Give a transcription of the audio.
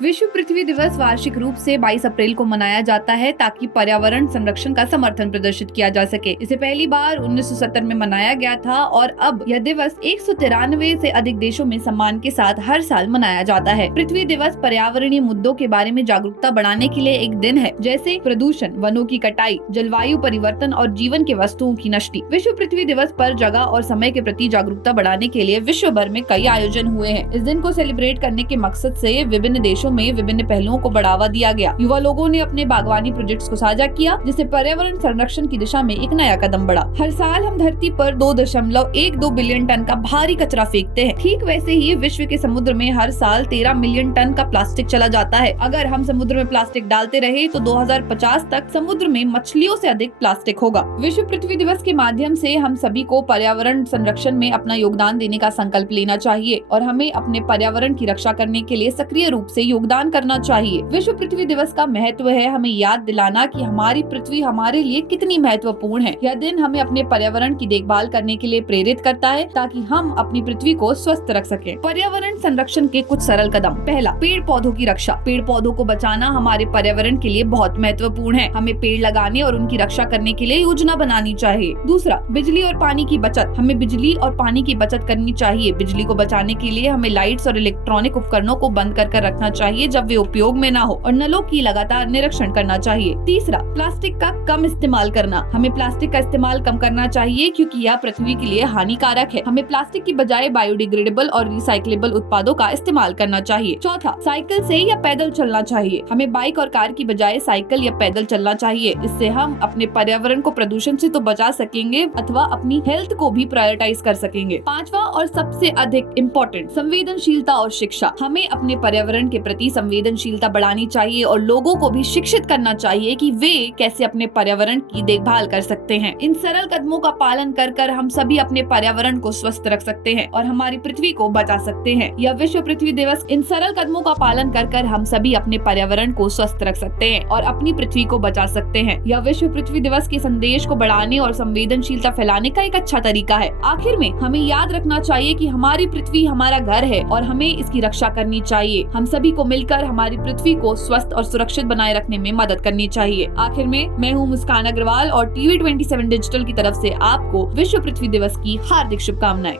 विश्व पृथ्वी दिवस वार्षिक रूप से 22 अप्रैल को मनाया जाता है ताकि पर्यावरण संरक्षण का समर्थन प्रदर्शित किया जा सके। इसे पहली बार 1970 में मनाया गया था और अब यह दिवस 193 से अधिक देशों में सम्मान के साथ हर साल मनाया जाता है। पृथ्वी दिवस पर्यावरणीय मुद्दों के बारे में जागरूकता बढ़ाने के लिए एक दिन है, जैसे प्रदूषण, वनों की कटाई, जलवायु परिवर्तन और जीवन के वस्तुओं की नष्टि। विश्व पृथ्वी दिवस पर जगह और समय के प्रति जागरूकता बढ़ाने के लिए विश्व भर में कई आयोजन हुए हैं। इस दिन को सेलिब्रेट करने के मकसद से विभिन्न देशों में विभिन्न पहलुओं को बढ़ावा दिया गया। युवा लोगों ने अपने बागवानी प्रोजेक्ट्स को साझा किया, जिससे पर्यावरण संरक्षण की दिशा में एक नया कदम बढ़ा। हर साल हम धरती पर 2.12 बिलियन टन का भारी कचरा फेंकते हैं। ठीक वैसे ही विश्व के समुद्र में हर साल 13 मिलियन टन का प्लास्टिक चला जाता है। अगर हम समुद्र में प्लास्टिक डालते रहे तो 2050 तक समुद्र में मछलियों से अधिक प्लास्टिक होगा। विश्व पृथ्वी दिवस के माध्यम से हम सभी को पर्यावरण संरक्षण में अपना योगदान देने का संकल्प लेना चाहिए और हमें अपने पर्यावरण की रक्षा करने के लिए सक्रिय रूप से योगदान करना चाहिए। विश्व पृथ्वी दिवस का महत्व है हमें याद दिलाना कि हमारी पृथ्वी हमारे लिए कितनी महत्वपूर्ण है। यह दिन हमें अपने पर्यावरण की देखभाल करने के लिए प्रेरित करता है ताकि हम अपनी पृथ्वी को स्वस्थ रख सकें। पर्यावरण संरक्षण के कुछ सरल कदम। पहला, पेड़ पौधों की रक्षा। पेड़ पौधों को बचाना हमारे पर्यावरण के लिए बहुत महत्वपूर्ण है। हमें पेड़ लगाने और उनकी रक्षा करने के लिए योजना बनानी चाहिए। दूसरा, बिजली और पानी की बचत। हमें बिजली और पानी की बचत करनी चाहिए। बिजली को बचाने के लिए हमें लाइट्स और इलेक्ट्रॉनिक उपकरणों को बंद कर रखना चाहिए जब वे उपयोग में ना हो, और नलों की लगातार निरीक्षण करना चाहिए। तीसरा, प्लास्टिक का कम इस्तेमाल करना। हमें प्लास्टिक का इस्तेमाल कम करना चाहिए क्योंकि यह पृथ्वी के लिए हानिकारक है। हमें प्लास्टिक की बजाय बायोडिग्रेडेबल और रिसाइक्लेबल उत्पादों का इस्तेमाल करना चाहिए। चौथा, साइकिल से या पैदल चलना चाहिए। हमें बाइक और कार की बजाय साइकिल या पैदल चलना चाहिए। इससे हम अपने पर्यावरण को प्रदूषण से तो बचा सकेंगे अथवा अपनी हेल्थ को भी प्रायोरिटाइज कर सकेंगे। पांचवा और सबसे अधिक इम्पोर्टेंट, संवेदनशीलता और शिक्षा। हमें अपने पर्यावरण के प्रति संवेदनशीलता बढ़ानी चाहिए और लोगों को भी शिक्षित करना चाहिए कि वे कैसे अपने पर्यावरण की देखभाल कर सकते हैं। इन सरल कदमों का पालन कर हम सभी अपने पर्यावरण को स्वस्थ रख सकते हैं और हमारी पृथ्वी को बचा सकते हैं। यह विश्व पृथ्वी दिवस इन सरल कदमों का पालन कर हम सभी अपने पर्यावरण को स्वस्थ रख सकते हैं और अपनी पृथ्वी को बचा सकते हैं। यह विश्व पृथ्वी दिवस के संदेश को बढ़ाने और संवेदनशीलता फैलाने का एक अच्छा तरीका है। आखिर में हमें याद रखना चाहिए कि हमारी पृथ्वी हमारा घर है और हमें इसकी रक्षा करनी चाहिए। हम सभी को मिलकर हमारी पृथ्वी को स्वस्थ और सुरक्षित बनाए रखने में मदद करनी चाहिए। आखिर में मैं हूँ मुस्कान अग्रवाल और टीवी 27 डिजिटल की तरफ से आपको विश्व पृथ्वी दिवस की हार्दिक शुभकामनाएं।